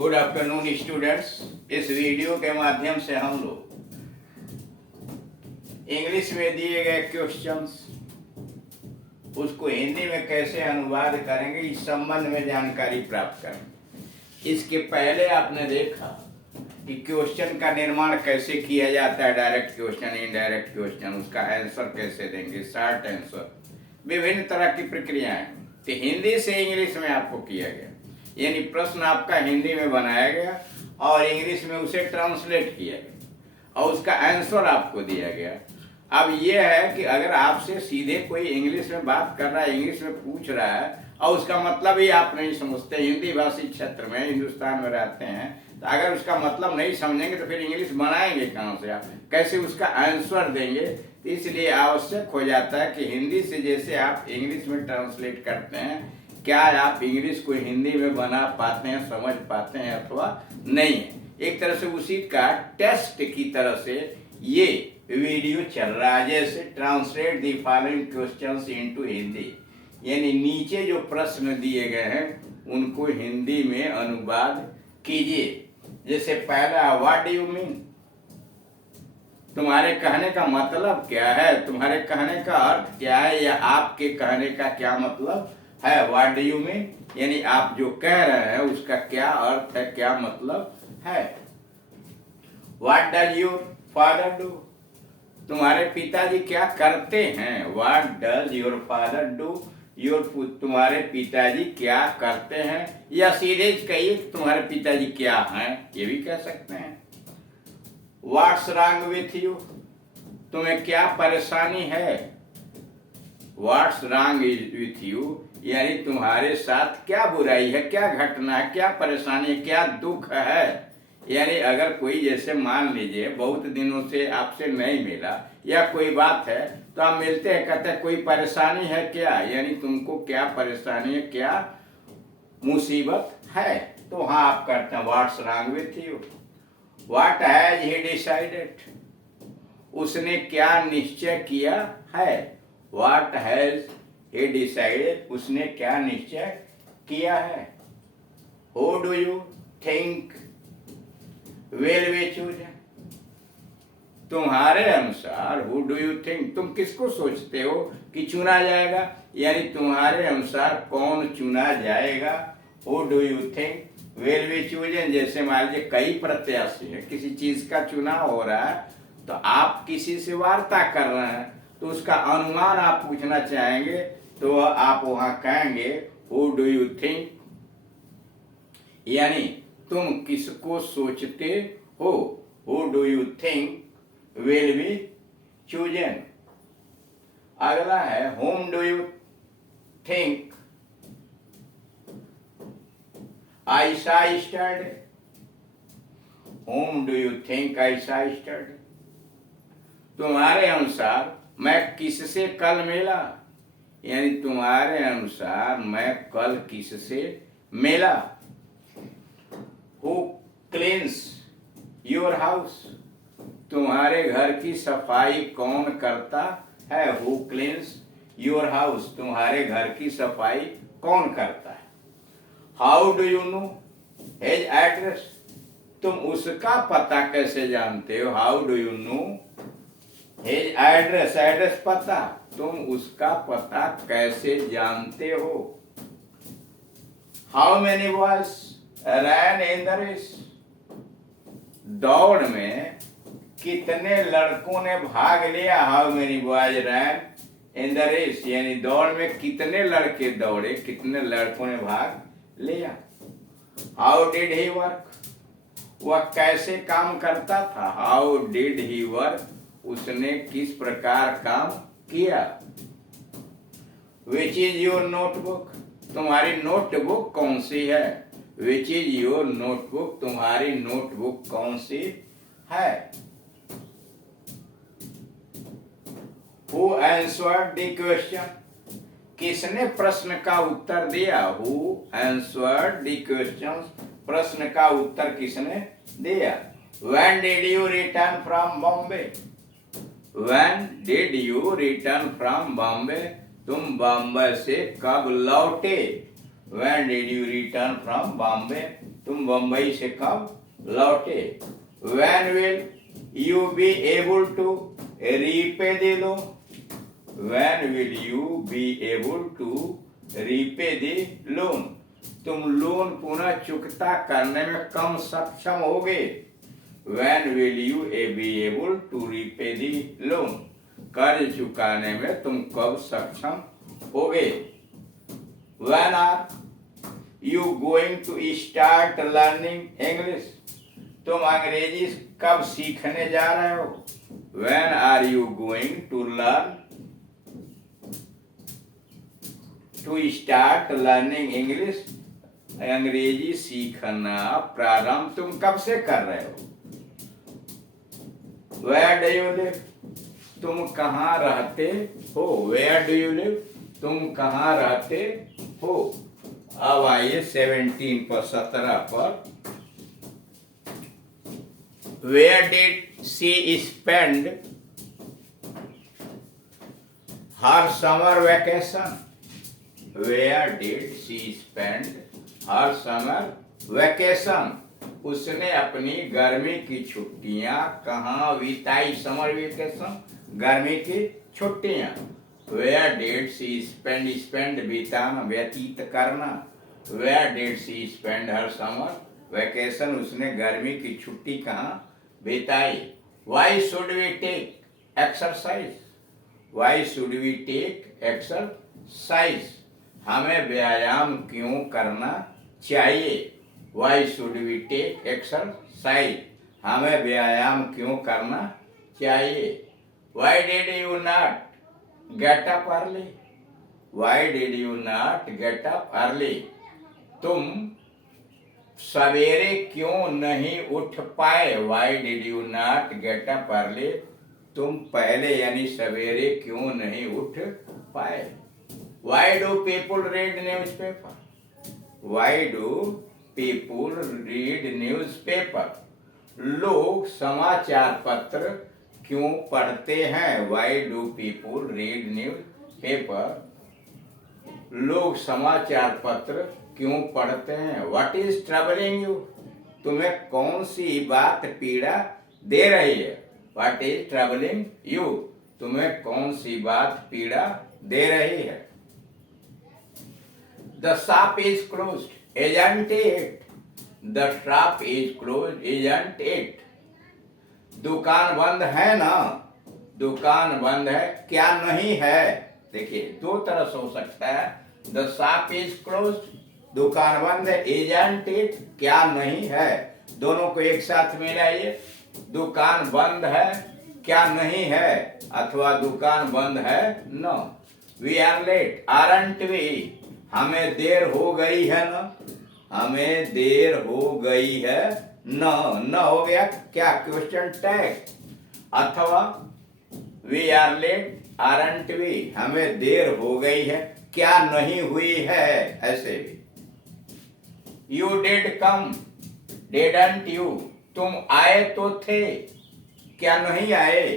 Good afternoon students. इस video के माध्यम से हम लोग इंग्लिश में दिए गए क्वेश्चंस उसको हिंदी में कैसे अनुवाद करेंगे इस संबंध में जानकारी प्राप्त करेंगे। इसके पहले आपने देखा कि क्वेश्चन का निर्माण कैसे किया जाता है, डायरेक्ट क्वेश्चन, इनडायरेक्ट क्वेश्चन, उसका आंसर कैसे देंगे, शॉर्ट आंसर, विभिन्न तरह की प्रक्रियाएं। तो हिंदी से इंग्लिश में आपको किया गया, यानी प्रश्न आपका हिंदी में बनाया गया और इंग्लिश में उसे ट्रांसलेट किया गया और उसका आंसर आपको दिया गया। अब यह है कि अगर आपसे सीधे कोई इंग्लिश में बात कर रहा है, इंग्लिश में पूछ रहा है और उसका मतलब ही आप नहीं समझते, हिंदी भाषी क्षेत्र में हिंदुस्तान में रहते हैं, तो अगर उसका मतलब नहीं समझेंगे तो फिर इंग्लिश बनाएंगे कहाँ से, आप कैसे उसका आंसर देंगे। तो इसलिए आवश्यक हो जाता है कि हिंदी से जैसे आप इंग्लिश में ट्रांसलेट करते हैं, क्या आप इंग्लिश को हिंदी में बना पाते हैं, समझ पाते हैं अथवा नहीं है। एक तरह से उसी का टेस्ट की तरह से ये वीडियो चल रहा है। जैसे translate the following questions into Hindi, यानी नीचे जो प्रश्न दिए गए हैं उनको हिंदी में अनुवाद कीजिए। जैसे पहला, व्हाट डू यू मीन, तुम्हारे कहने का मतलब क्या है, तुम्हारे कहने का अर्थ क्या है, या आपके कहने का क्या मतलब है। व्हाट डू यू मीन यानी आप जो कह रहे हैं उसका क्या अर्थ है, क्या मतलब है। What does your father do, तुम्हारे पिताजी क्या करते हैं। What does your father do, तुम्हारे पिताजी क्या करते हैं, या सीधे कहिए तुम्हारे पिताजी क्या हैं, ये भी कह सकते हैं। व्हाट्स रॉन्ग विथ यू, तुम्हें क्या परेशानी है। व्हाट्स रॉन्ग विथ यू यानी तुम्हारे साथ क्या बुराई है, क्या घटना है, क्या परेशानी है, क्या दुख है। यानी अगर कोई, जैसे मान लीजिए बहुत दिनों से आपसे नहीं मिला या कोई बात है तो आप मिलते हैं, कहते हैं कोई परेशानी है क्या, यानी तुमको क्या परेशानी है, क्या मुसीबत है। तो हाँ आप करते हैं what's wrong with you. What has he decided, उसने क्या निश्चय किया है। व्हाट हैज he decided, उसने क्या निश्चय किया है। Who do you think will be chosen, तुम्हारे अनुसार who do you think, तुम किसको सोचते हो कि चुना जाएगा, यानी तुम्हारे अनुसार कौन चुना जाएगा। Who do you think will be chosen, जैसे मान लीजिए कई प्रत्याशी हैं, किसी चीज का चुनाव हो रहा है तो आप किसी से वार्ता कर रहे हैं तो उसका अनुमान आप पूछना चाहेंगे तो आप वहां कहेंगे Who do you think, यानी तुम किसको सोचते हो। Who do you think will be chosen। अगला है Whom do you think I saw yesterday, Whom do you think I saw yesterday, तुम्हारे अनुसार मैं किससे कल मिला, यानी तुम्हारे अनुसार मैं कल किससे मिला। Who cleans your house, तुम्हारे घर की सफाई कौन करता है। Who cleans your house, तुम्हारे घर की सफाई कौन करता है। How do you know his address, तुम उसका पता कैसे जानते हो। How do you know his address, address पता, तुम उसका पता कैसे जानते हो। How many boys ran in the race, दौड़ में कितने लड़कों ने भाग लिया। How many boys ran in the race, यानी दौड़ में कितने लड़के दौड़े, कितने लड़कों ने भाग लिया। How did he work, वह कैसे काम करता था। How did he work, उसने किस प्रकार काम किया। Which is your notebook, तुम्हारी नोटबुक कौन सी है। Which is your notebook, तुम्हारी नोटबुक कौन सी है। Who answered the question, किसने प्रश्न का उत्तर दिया। Who answered the question, प्रश्न का उत्तर किसने दिया। When did you return from Bombay, When did you return from Bombay, तुम बॉम्बे से कब लौटे। When did you return from Bombay, तुम बंबई से कब लौटे? When will you be able to repay the loan? When will you be able to repay the loan? तुम loan पुनः चुकता करने में कम सक्षम होगे। When will you be able to repay the loan? कर्ज चुकाने में तुम कब सक्षम होगे? When are you going to start learning English? तुम अंग्रेजी कब सीखने जा रहे हो? When are you going to start learning English? अंग्रेजी सीखना प्रारंभ तुम कब से कर रहे हो? Where do you live? तुम कहाँ रहते हो? Where do you live? तुम कहाँ रहते हो? अब आइए 17 पर। Where did she spend her summer vacation? Where did she spend her summer vacation? उसने अपनी गर्मी की छुट्टियां कहाँ बिताई? समर वेकेशन, गर्मी की छुट्टियां। Where did she spend? spend बिताना, व्यतीत करना। Where did she spend her summer vacation? उसने गर्मी की छुट्टी कहाँ बिताई? Why should we take exercise? Why should we take exercise? हमें व्यायाम क्यों करना चाहिए? Why should we take exercise? हमें व्यायाम क्यों करना चाहिए? Why did you not get up early? Why did you not get up early? तुम सवेरे क्यों नहीं उठ पाए? Why did you not get up early? तुम पहले यानी सवेरे क्यों नहीं उठ पाए? Why do people read newspaper? Why do people read newspaper? लोग समाचार पत्र क्यों पढ़ते हैं? Why do people read newspaper? लोग समाचार पत्र क्यों पढ़ते हैं? What is troubling you? तुम्हें कौन सी बात पीड़ा दे रही है? What is troubling you? तुम्हें कौन सी बात पीड़ा दे रही है? The shop is closed, isn't it? The shop is closed, isn't it? दुकान बंद है ना? दुकान बंद है, क्या नहीं है? देखिए दो तरह से हो सकता है। The shop is closed, दुकान बंद है। Isn't it, क्या नहीं है? दोनों को एक साथ मिलाइए। दुकान बंद है, क्या नहीं है? अथवा दुकान बंद है न। We are late, aren't we? हमें देर हो गई है ना? हमें देर हो गई है न हो गया क्या? Question tag. अथवा we are late, aren't we? हमें देर हो गई है, क्या नहीं हुई है? ऐसे भी। You did come, didn't you? तुम आए तो थे, क्या नहीं आए?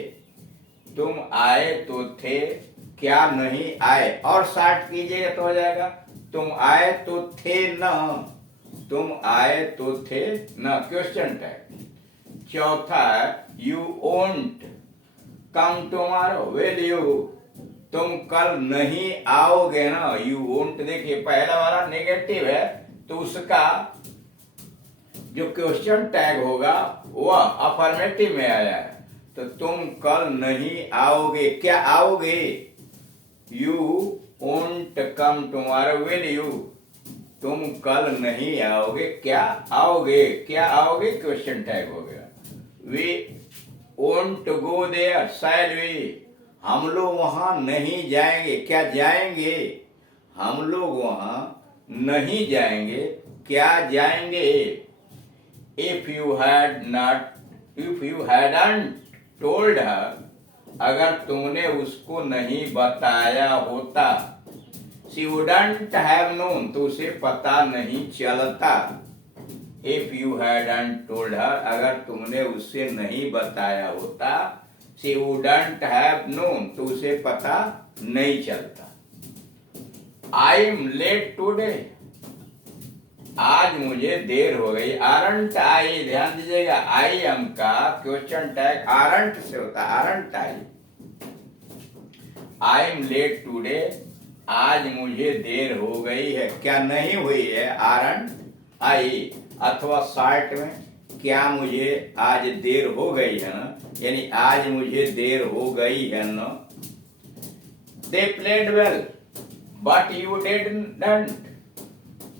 तुम आए तो थे, क्या नहीं आए? और शार्ट कीजिएगा तो हो जाएगा तुम आए तो थे न। तुम आए तो थे न, क्वेश्चन टैग। चौथा, you won't come tomorrow, will you? तुम कल नहीं आओगे ना? यू वोंट, देखिए पहला वाला नेगेटिव है तो उसका जो क्वेश्चन टैग होगा वह अफर्मेटिव में आया है। तो तुम कल नहीं आओगे, क्या आओगे? You won't come tomorrow, will you? तुम कल नहीं आओगे, क्या आओगे? क्या आओगे क्वेश्चन टैग हो गया। We won't go there, shall we? हम लोग वहां नहीं जाएंगे, क्या जाएंगे? हम लोग वहां नहीं जाएंगे, क्या जाएंगे? If you hadn't told her, अगर तुमने उसको नहीं बताया होता, she wouldn't have known, तो उसे पता नहीं चलता। If you hadn't told her, अगर तुमने उसे नहीं बताया होता, she wouldn't have known, तो उसे पता नहीं चलता। I am late today, आज मुझे देर हो गई। आरंट आई, ध्यान दीजिएगा, आई एम का क्वेश्चन टैग आरंट से होता है, aren't I. I am late today, आज मुझे देर हो गई है, क्या नहीं हुई है, आरंट आई। अथवा शॉर्ट में, क्या मुझे आज देर हो गई है ना, यानी आज मुझे देर हो गई है ना। They played well but you didn't,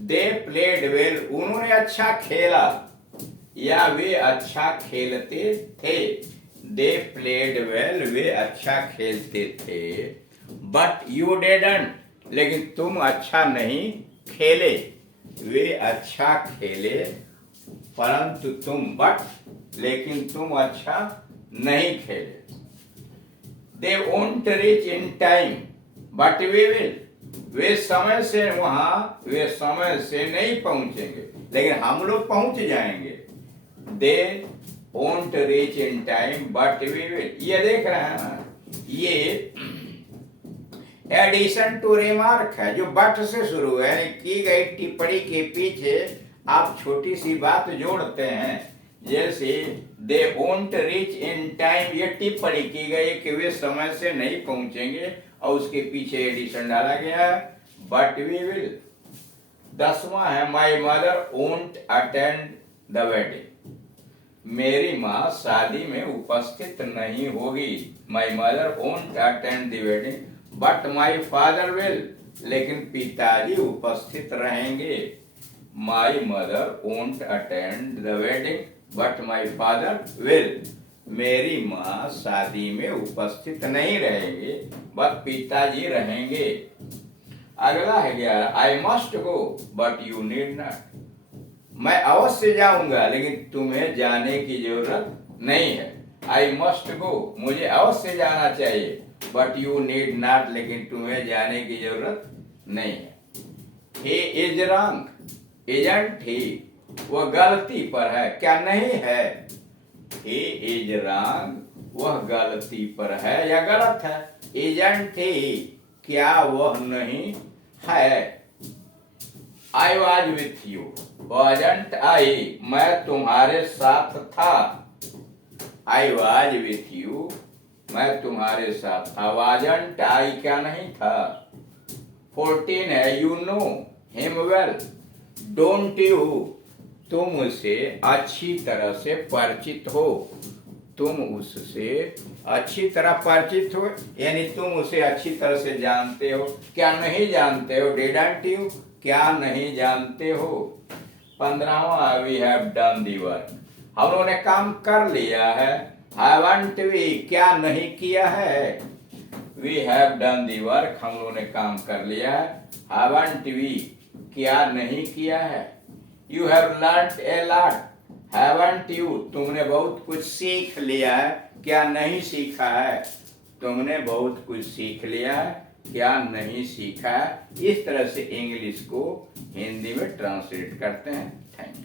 they played well, उन्होंने अच्छा खेला या वे अच्छा खेलते थे। दे प्लेड वेल, वे अच्छा खेलते थे। बट यू डिडंट, लेकिन तुम अच्छा नहीं खेले। वे अच्छा खेले परंतु तुम, बट लेकिन तुम अच्छा नहीं खेले। They won't reach in time but we will, वे समय से वे समय से नहीं पहुंचेंगे लेकिन हम लोग पहुंच जाएंगे। They won't reach in time but we will, ये देख रहे हैं ना, ये एडिशन टू रिमार्क है जो बट से शुरू है, की गई टिप्पणी के पीछे आप छोटी सी बात जोड़ते हैं। जैसे दे वोंट रीच इन टाइम, ये टिप्पणी की गई कि वे समय से नहीं पहुंचेंगे और उसके पीछे एडिशन डाला गया है, बट वी विल। 10वां है, my mother won't attend the wedding, मेरी माँ शादी में उपस्थित नहीं होगी। My mother won't attend the wedding but my father will, लेकिन पिताजी उपस्थित रहेंगे। My mother won't attend the wedding but my father will, मेरी माँ शादी में उपस्थित नहीं रहेंगे बट पिताजी रहेंगे। अगला है 11, I must go but you need not, मैं अवश्य जाऊंगा लेकिन तुम्हें जाने की जरूरत नहीं है। आई मस्ट गो, मुझे अवश्य जाना चाहिए, बट यू नीड नॉट, लेकिन तुम्हें जाने की जरूरत नहीं है। He is wrong, isn't he, वह गलती पर है, क्या नहीं है। ही इज रॉन्ग, वह गलती पर है या गलत है। इजंट ही, क्या वह नहीं है। I was with you, wasn't I, मैं तुम्हारे साथ था। आई वॉज विथ यू, मैं तुम्हारे साथ था। वॉजंट आई, क्या नहीं था। 14 है, you know him well don't you, तुम उससे अच्छी तरह से परिचित हो। तुम उससे अच्छी तरह परिचित हो, यानी तुम उसे अच्छी तरह से जानते हो, क्या नहीं जानते हो। डिडंट यू, क्या नहीं जानते हो। 15वां, we have done the work, हम लोगों ने काम कर लिया है। हैवंट वी, क्या नहीं किया है। We have done the work, हम लोगों ने काम कर लिया है। हैवंट वी, क्या नहीं किया है। You have learned a lot, haven't you, तुमने बहुत कुछ सीख लिया है, क्या नहीं सीखा है। तुमने बहुत कुछ सीख लिया है, क्या नहीं सीखा है। इस तरह से इंग्लिश को हिंदी में ट्रांसलेट करते हैं। Thank you.